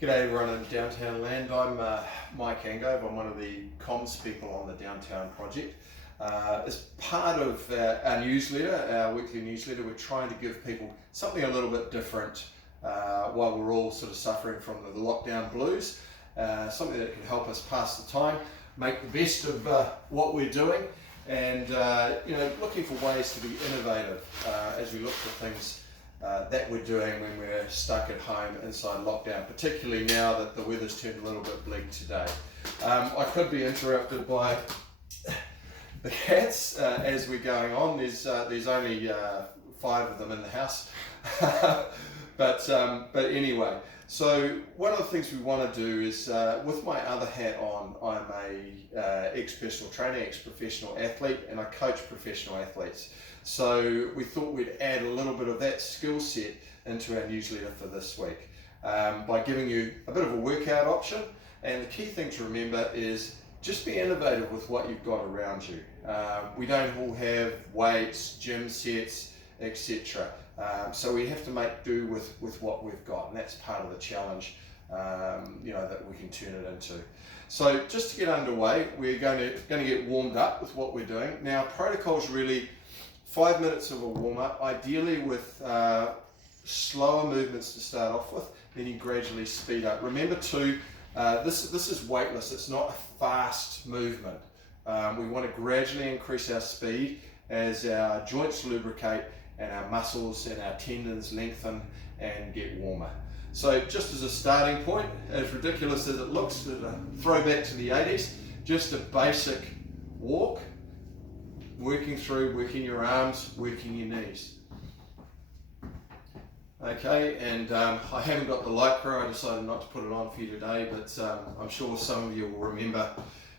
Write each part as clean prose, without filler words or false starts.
G'day everyone in Downtown Land. I'm Mike Angove. I'm one of the comms people on the Downtown Project. As part of our newsletter, our weekly newsletter, we're trying to give people something a little bit different while we're all sort of suffering from the lockdown blues. Something that can help us pass the time, make the best of what we're doing, and looking for ways to be innovative as we look for things that we're doing when we're stuck at home inside lockdown, particularly now that the weather's turned a little bit bleak today. I could be interrupted by the cats as we're going on. There's only 5 of them in the house, but anyway. So one of the things we want to do is, with my other hat on, I'm a ex-personal trainer, ex-professional athlete, and I coach professional athletes. So we thought we'd add a little bit of that skill set into our newsletter for this week by giving you a bit of a workout option. And the key thing to remember is just be innovative with what you've got around you. We don't all have weights, gym sets, etc. So we have to make do with what we've got, and that's part of the challenge that we can turn it into. So just to get underway, we're going to get warmed up with what we're doing. Now, protocol's really 5 minutes of a warm-up, ideally with slower movements to start off with, then you gradually speed up. Remember too, this is weightless, it's not a fast movement. We want to gradually increase our speed as our joints lubricate and our muscles and our tendons lengthen and get warmer. So just as a starting point, as ridiculous as it looks, a throwback to the 80s, just a basic walk, working your arms, working your knees. Okay, and I haven't got the Lycra, I decided not to put it on for you today, but I'm sure some of you will remember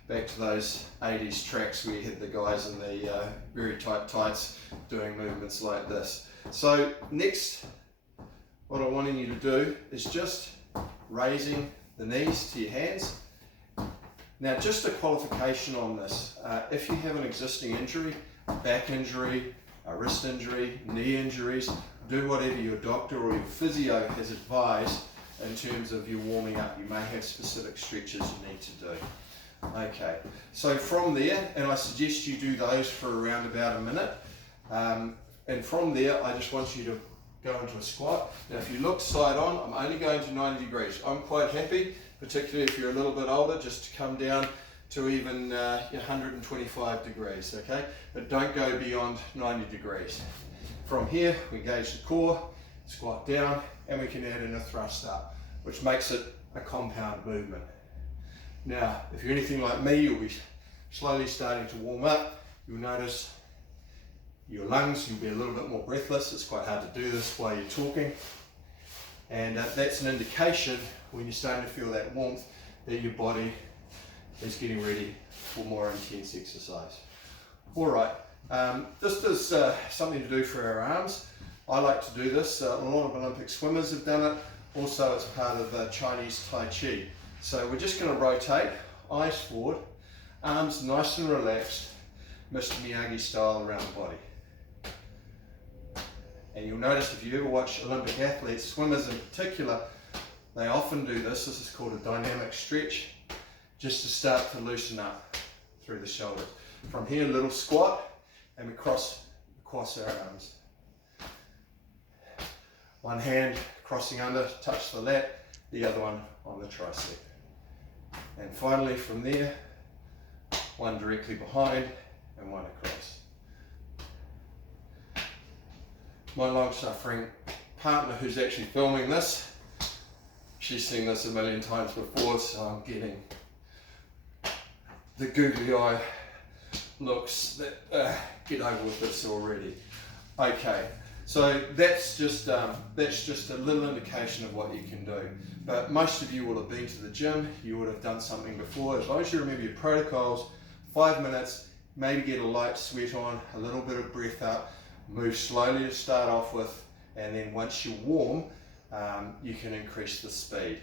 back to those 80s tracks where you had the guys in the very tight tights doing movements like this. So next, what I wanted you to do is just raising the knees to your hands. Now, just a qualification on this, if you have an existing injury, a back injury, a wrist injury, knee injuries, do whatever your doctor or your physio has advised in terms of your warming up. You may have specific stretches you need to do. Okay, so from there, and I suggest you do those for around about a minute, and from there I just want you to go into a squat. Now if you look side on, I'm only going to 90 degrees. I'm quite happy, particularly if you're a little bit older, just to come down to even 125 degrees, okay? But don't go beyond 90 degrees. From here, we engage the core, squat down, and we can add in a thrust up, which makes it a compound movement. Now, if you're anything like me, you'll be slowly starting to warm up. You'll notice your lungs, you'll be a little bit more breathless. It's quite hard to do this while you're talking. And that's an indication when you're starting to feel that warmth that your body is getting ready for more intense exercise. All right, this is something to do for our arms. I like to do this. A lot of Olympic swimmers have done it. Also, it's part of Chinese Tai Chi. So we're just going to rotate, eyes forward, arms nice and relaxed, Mr. Miyagi style around the body. And you'll notice if you ever watch Olympic athletes, swimmers in particular, they often do this. This is called a dynamic stretch, just to start to loosen up through the shoulders. From here, a little squat, and we cross across our arms. One hand crossing under, touch the lat, the other one on the tricep. And finally from there, one directly behind and one across. My long-suffering partner who's actually filming this, she's seen this a million times before, so I'm getting the googly eye looks that get over with this already. Okay. So that's just a little indication of what you can do. But most of you will have been to the gym, you would have done something before. As long as you remember your protocols, 5 minutes, maybe get a light sweat on, a little bit of breath up, move slowly to start off with, and then once you're warm, you can increase the speed.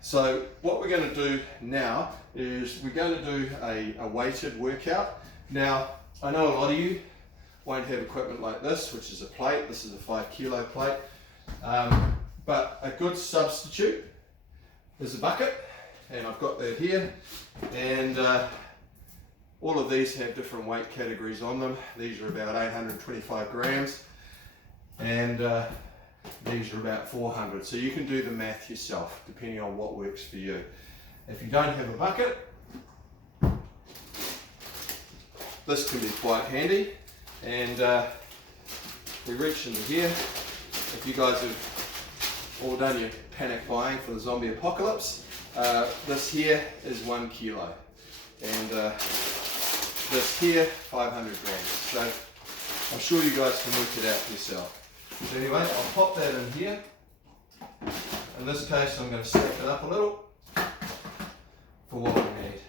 So what we're going to do now is we're going to do a weighted workout. Now, I know a lot of you won't have equipment like this, which is a plate. This is a 5 kilo plate. But a good substitute is a bucket, and I've got that here, and all of these have different weight categories on them. These are about 825 grams, and these are about 400. So you can do the math yourself, depending on what works for you. If you don't have a bucket, this can be quite handy, and we reach into here. If you guys have all done your panic buying for the zombie apocalypse, this here is 1 kilo, and this here 500 grams. So I'm sure you guys can work it out for yourself. So anyway, I'll pop that in here. In this case, I'm going to stack it up a little for what we need.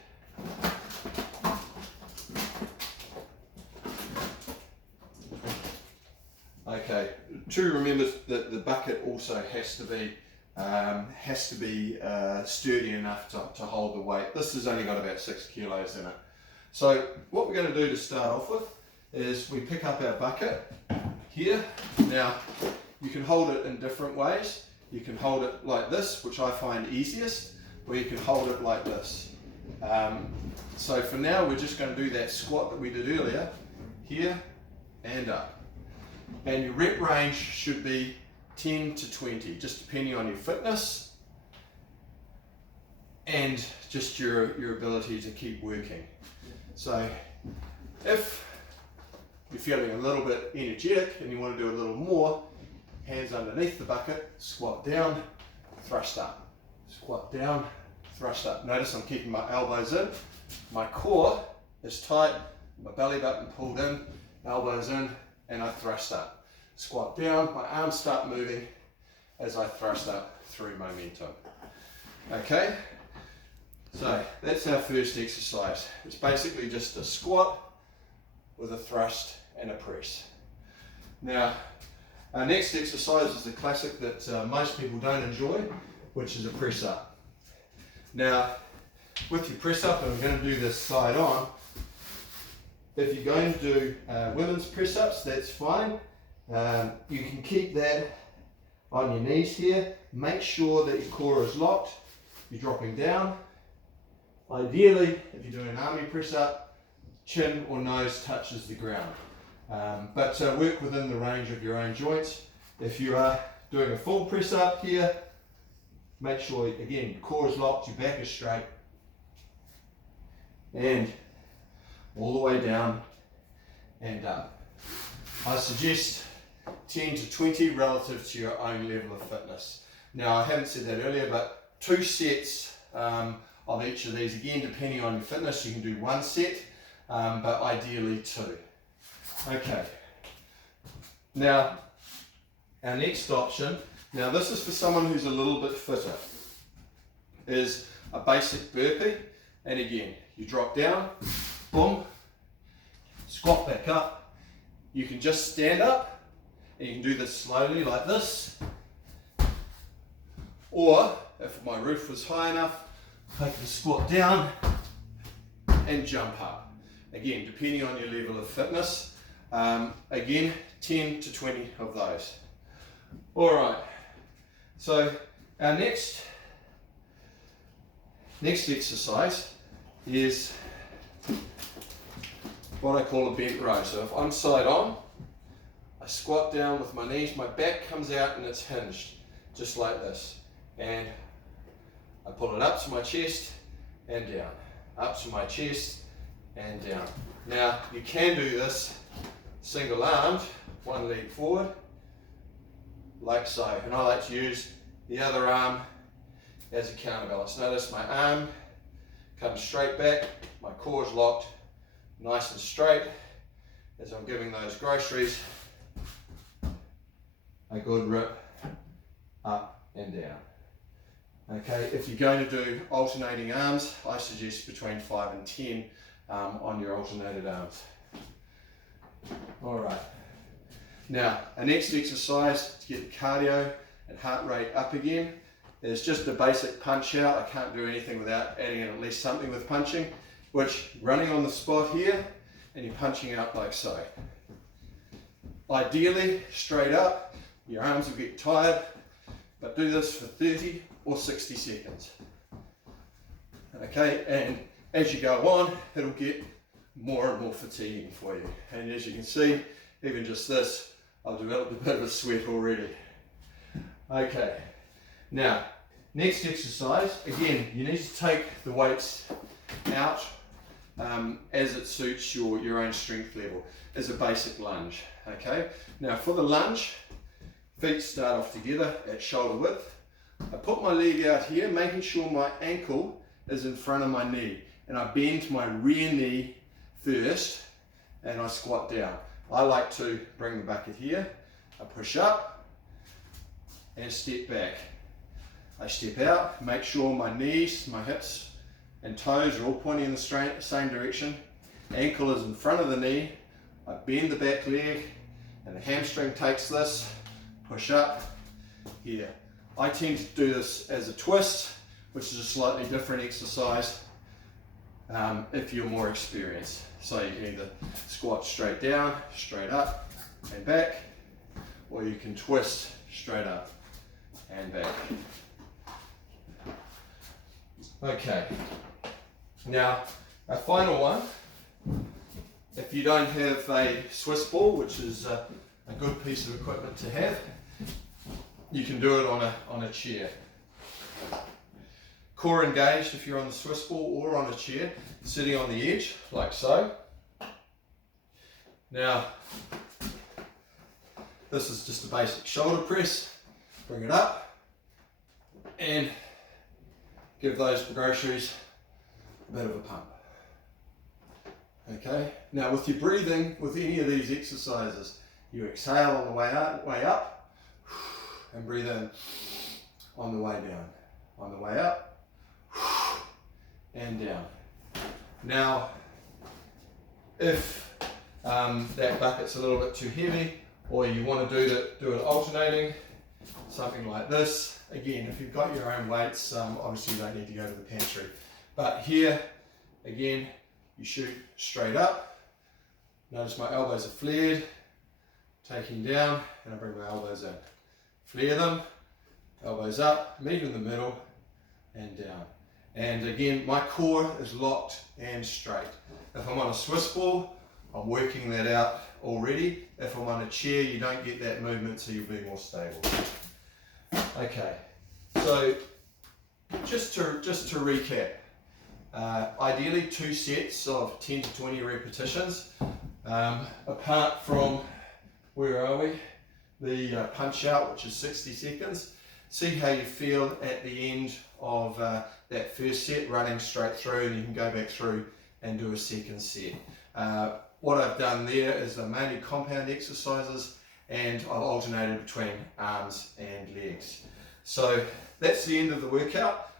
Okay, to remember that the bucket also has to be sturdy enough to hold the weight. This has only got about 6 kilos in it. So what we're going to do to start off with is we pick up our bucket here. Now you can hold it in different ways. You can hold it like this, which I find easiest, or you can hold it like this. So for now we're just going to do that squat that we did earlier, here and up. And your rep range should be 10 to 20, just depending on your fitness and just your ability to keep working. So if you're feeling a little bit energetic and you want to do a little more, hands underneath the bucket, squat down, thrust up. Squat down, thrust up. Notice I'm keeping my elbows in, my core is tight, my belly button pulled in, elbows in, and I thrust up. Squat down, my arms start moving as I thrust up through momentum. Okay, so that's our first exercise. It's basically just a squat with a thrust and a press. Now, our next exercise is the classic that most people don't enjoy, which is a press up. Now, with your press up, and I'm going to do this side on, if you're going to do women's press ups, that's fine. You can keep that on your knees here. Make sure that your core is locked. You're dropping down. Ideally, if you're doing an army press up, chin or nose touches the ground. But work within the range of your own joints. If you are doing a full press up here, make sure, again, your core is locked, your back is straight, and all the way down and up. I suggest 10 to 20 relative to your own level of fitness. Now, I haven't said that earlier, but 2 sets of each of these. Again, depending on your fitness, you can do 1 set, but ideally 2. Okay. Now, our next option, now this is for someone who's a little bit fitter, is a basic burpee. And again, you drop down, boom, squat back up. You can just stand up, and you can do this slowly like this. Or, if my roof was high enough, take the squat down and jump up. Again, depending on your level of fitness. Again, 10 to 20 of those. All right, so our next exercise is what I call a bent row. So if I'm side on, I squat down with my knees, my back comes out and it's hinged, just like this. And I pull it up to my chest and down, up to my chest and down. Now, you can do this single armed, one leg forward, like so. And I like to use the other arm as a counterbalance. Notice my arm comes straight back, my core is locked, nice and straight as I'm giving those groceries a good rip up and down. Okay, if you're going to do alternating arms, I suggest between 5 and 10 on your alternated arms. All right. Now, our next exercise to get the cardio and heart rate up again is just a basic punch out. I can't do anything without adding in at least something with punching, which running on the spot here and you're punching out like so. Ideally, straight up, your arms will get tired, but do this for 30 or 60 seconds. Okay, and as you go on, it'll get more and more fatiguing for you. And as you can see, even just this, I've developed a bit of a sweat already. Okay, now, next exercise, again, you need to take the weights out as it suits your own strength level, as a basic lunge. Okay, now for the lunge, feet start off together at shoulder width. I put my leg out here, making sure my ankle is in front of my knee, and I bend my rear knee first and I squat down. I like to bring the bucket here, I push up and step back. I step out, make sure my knees, my hips and toes are all pointing in the same direction. Ankle is in front of the knee. I bend the back leg and the hamstring takes this, push up here. I tend to do this as a twist, which is a slightly different exercise if you're more experienced. So you can either squat straight down, straight up and back, or you can twist straight up and back. Okay, now our final one, if you don't have a Swiss ball, which is a good piece of equipment to have, you can do it on a chair. Core engaged if you're on the Swiss ball, or on a chair, sitting on the edge, like so. Now, this is just a basic shoulder press. Bring it up and give those groceries a bit of a pump. Okay, now with your breathing, with any of these exercises, you exhale on the way up, and breathe in on the way down. On the way up, and down. Now, if that bucket's a little bit too heavy, or you want to do it alternating, something like this. Again, if you've got your own weights, obviously you don't need to go to the pantry. But here, again, you shoot straight up. Notice my elbows are flared, taking down, and I bring my elbows in. Flare them, elbows up, meet in the middle, and down. And again, my core is locked and straight. If I'm on a Swiss ball, I'm working that out already. If I'm on a chair, you don't get that movement, so you'll be more stable. Okay, so just to recap, ideally 2 sets of 10 to 20 repetitions. Apart from, where are we? The punch out, which is 60 seconds. See how you feel at the end of that first set, running straight through, and you can go back through and do a second set. What I've done there is mainly compound exercises, and I've alternated between arms and legs. So that's the end of the workout.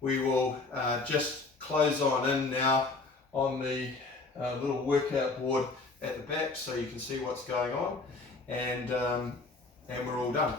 We will just close on in now on the little workout board at the back, so you can see what's going on, and we're all done.